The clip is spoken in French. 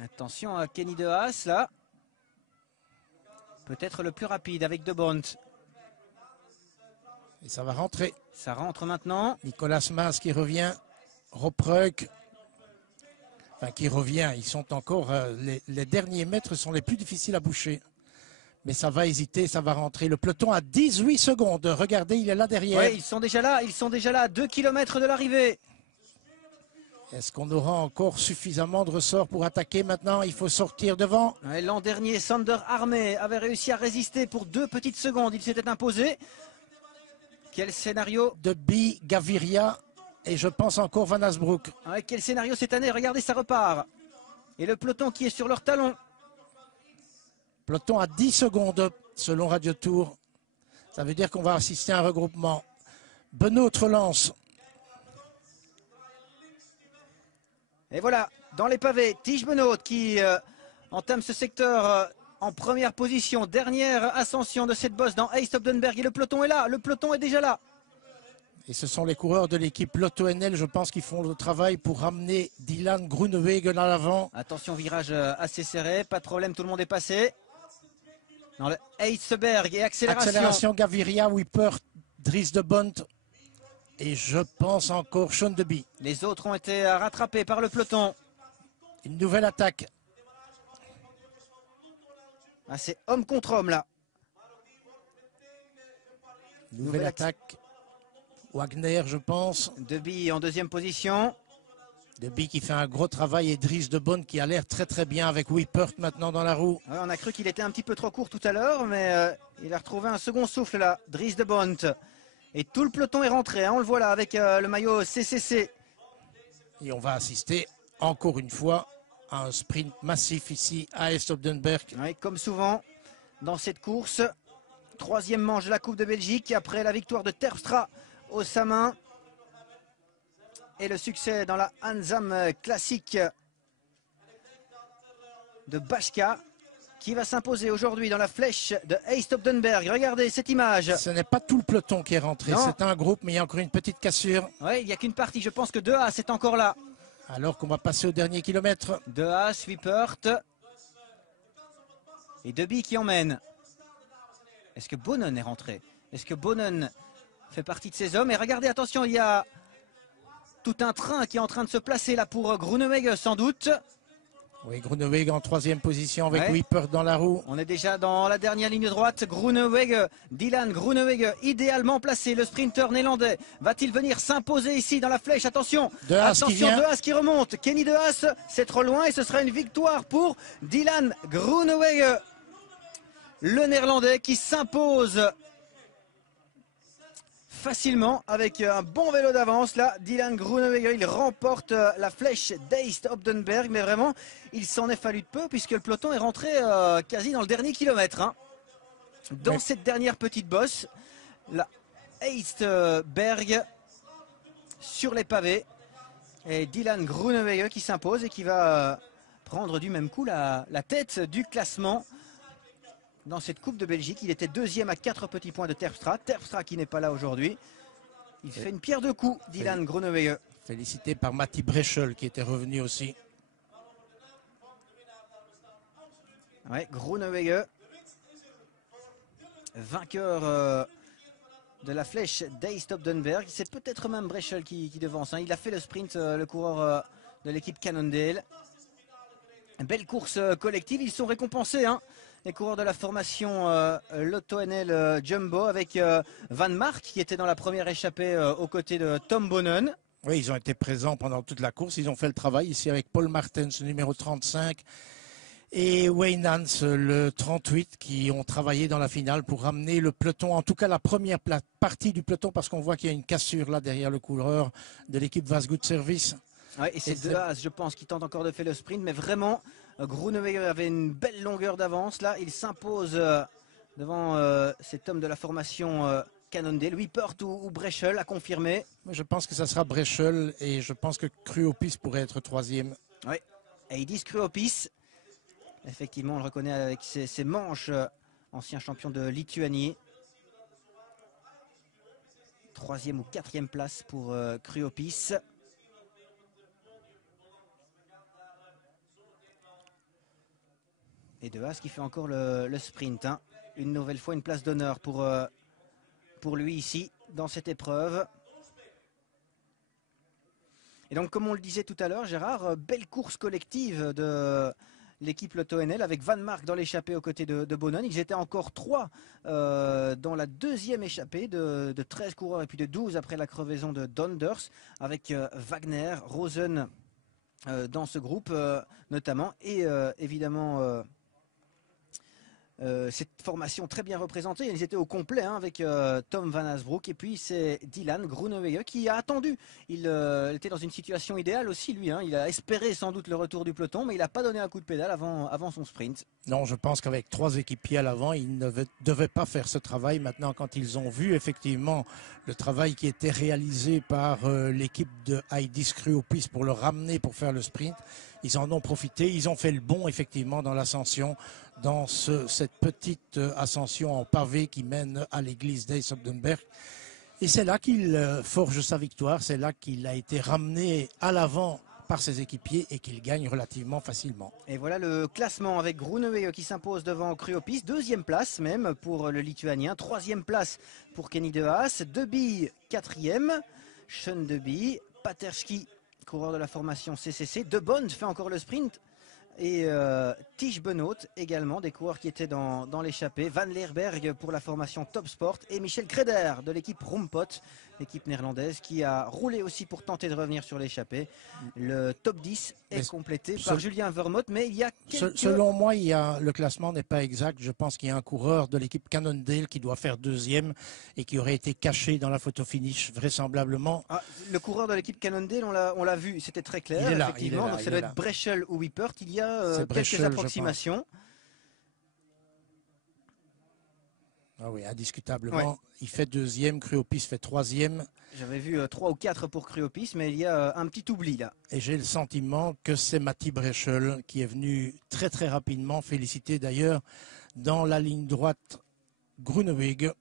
Attention à Kenny De Haas là. Peut-être le plus rapide avec De Bont. Et ça va rentrer. Ça rentre maintenant. Nicolas Mas qui revient. Ropreuk. Enfin, qui revient. Ils sont encore. Les derniers mètres sont les plus difficiles à boucher. Mais ça va hésiter, ça va rentrer. Le peloton à 18 secondes. Regardez, il est là derrière. Oui, ils sont déjà là, à 2 km de l'arrivée. Est-ce qu'on aura encore suffisamment de ressorts pour attaquer maintenant? Il faut sortir devant. Ouais, l'an dernier, Sander Armé avait réussi à résister pour 2 petites secondes. Il s'était imposé. Quel scénario De Bi, Gaviria et je pense encore Van Asbroek. ouais, quel scénario cette année? Regardez, ça repart. Et le peloton qui est sur leur talon. Peloton à 10 secondes selon Radio Tour. Ça veut dire qu'on va assister à un regroupement. Benoît relance. Et voilà, dans les pavés, Tige Benoît qui entame ce secteur en première position. Dernière ascension de cette bosse dans Heist-Obdenberg. Et le peloton est là, le peloton est déjà là. Et ce sont les coureurs de l'équipe Lotto NL, je pense, qui font le travail pour ramener Dylan Groenewegen à l'avant. Attention, virage assez serré, pas de problème, tout le monde est passé. Dans le Heistberg et accélération. Accélération Gaviria, Whipper, Dries de Bont. Et je pense encore Sean Deby. Les autres ont été rattrapés par le peloton. Une nouvelle attaque. Ah, c'est homme contre homme là. Nouvelle attaque. Wagner, je pense. Deby en deuxième position. Deby qui fait un gros travail et Dries de Bont qui a l'air très très bien avec Whippert maintenant dans la roue. Ouais, on a cru qu'il était un petit peu trop court tout à l'heure, mais il a retrouvé un second souffle là, Dries de Bont. Et tout le peloton est rentré, hein, on le voit là avec le maillot CCC. Et on va assister encore une fois à un sprint massif ici à Heist-Obdenberg. Ouais, comme souvent dans cette course. Troisième manche de la Coupe de Belgique après la victoire de Terpstra au Samin. Et le succès dans la Hansam classique de Bashka qui va s'imposer aujourd'hui dans la flèche de Heist-Obdenberg. Regardez cette image. Ce n'est pas tout le peloton qui est rentré, c'est un groupe, mais il y a encore une petite cassure. Oui, il n'y a qu'une partie, je pense que De Haas est encore là. Alors qu'on va passer au dernier kilomètre. De Haas, Wippert et Deby qui emmène. Est-ce que Bonnen est rentré? Est-ce que Bonnen fait partie de ces hommes? Et regardez, attention, il y a tout un train qui est en train de se placer là pour Groenewegen sans doute. Oui, Groenewegen en troisième position avec Ouais. Whippert dans la roue. On est déjà dans la dernière ligne droite. Groenewegen, Dylan Groenewegen, idéalement placé. Le sprinter néerlandais va-t-il venir s'imposer ici dans la flèche? Attention, De Haas attention, qui vient. De Haas qui remonte. Kenny De Haas, c'est trop loin et ce sera une victoire pour Dylan Groenewegen. Le néerlandais qui s'impose facilement avec un bon vélo d'avance. Là, Dylan Groenewegen, il remporte la flèche d'Heist-Obdenberg. Mais vraiment, il s'en est fallu de peu puisque le peloton est rentré quasi dans le dernier kilomètre. Hein. Dans cette dernière petite bosse, la Heistberg sur les pavés. Et Dylan Groenewegen qui s'impose et qui va prendre du même coup la tête du classement. Dans cette Coupe de Belgique, il était deuxième à 4 petits points de Terpstra. Terpstra qui n'est pas là aujourd'hui. Il fait une pierre de coups, Dylan Groenewegen. Félicité par Matti Breschel qui était revenu aussi. Ouais, Groenewegen, vainqueur de la flèche d'Heist-Obdenberg. C'est peut-être même Breschel qui devance. Hein. Il a fait le sprint, le coureur de l'équipe Cannondale. Belle course collective, ils sont récompensés. Hein. Les coureurs de la formation Lotto NL Jumbo avec Van Mark qui était dans la première échappée aux côtés de Tom Bonnen. Oui, ils ont été présents pendant toute la course. Ils ont fait le travail ici avec Paul Martens, numéro 35, et Wayne Hans, le 38, qui ont travaillé dans la finale pour ramener le peloton, en tout cas la première partie du peloton, parce qu'on voit qu'il y a une cassure là derrière le coureur de l'équipe Vazgood Service. Ouais, et c'est De Haas, je pense, qui tente encore de faire le sprint, mais vraiment, Groenewegen avait une belle longueur d'avance. Là, il s'impose devant cet homme de la formation Cannondale. Whippert ou Breschel à confirmer. Je pense que ça sera Breschel et je pense que Cruopis pourrait être troisième. Oui, et ils disent Cruopis. Effectivement, on le reconnaît avec ses manches, ancien champion de Lituanie. Troisième ou quatrième place pour Cruopis. Et De Haas qui fait encore le sprint. Hein. Une nouvelle fois, une place d'honneur pour lui ici, dans cette épreuve. Et donc, comme on le disait tout à l'heure, Gérard, belle course collective de l'équipe Lotto NL avec Van Mark dans l'échappée aux côtés de Bonon. Ils étaient encore 3 dans la deuxième échappée de 13 coureurs et puis de 12 après la crevaison de Donders avec Wagner, Rosen dans ce groupe notamment et évidemment cette formation très bien représentée. Ils étaient au complet hein, avec Tom Van Asbroek et puis c'est Dylan Groenewegen qui a attendu. Il était dans une situation idéale aussi lui. Hein. Il a espéré sans doute le retour du peloton mais il n'a pas donné un coup de pédale avant son sprint. Non, je pense qu'avec 3 équipiers à l'avant, ils ne devaient pas faire ce travail. Maintenant, quand ils ont vu effectivement le travail qui était réalisé par l'équipe de Heidi Skruopis pour le ramener pour faire le sprint, ils en ont profité. Ils ont fait le bon effectivement dans l'ascension, dans cette petite ascension en pavé qui mène à l'église d'Eisopdenberg. Et c'est là qu'il forge sa victoire. C'est là qu'il a été ramené à l'avant par ses équipiers et qu'il gagne relativement facilement. Et voilà le classement avec Groenewegen qui s'impose devant Kruopis, 2e place même pour le Lituanien, 3e place pour Kenny De Haas, Deby 4e, Sean Deby, Paterski, coureur de la formation CCC, De Bond fait encore le sprint et Tige Benoot également, des coureurs qui étaient dans l'échappée, Van Leerberg pour la formation Top Sport et Michel Kreder de l'équipe Roompot, l'équipe néerlandaise qui a roulé aussi pour tenter de revenir sur l'échappée. Le top 10 est complété par Julien Vermont, mais il y a quelques... Selon moi, le classement n'est pas exact. Je pense qu'il y a un coureur de l'équipe Cannondale qui doit faire 2e et qui aurait été caché dans la photo finish vraisemblablement. Ah, le coureur de l'équipe Cannondale, on l'a vu, c'était très clair, il est là, effectivement. Donc ça doit être Breschel ou Wippert. Il y a quelques approximations. Ah oui, indiscutablement. Ouais. Il fait 2e, Kruopis fait 3e. J'avais vu 3 ou 4 pour Kruopis, mais il y a un petit oubli là. Et j'ai le sentiment que c'est Matti Breschel qui est venu très très rapidement, féliciter d'ailleurs dans la ligne droite Groenewegen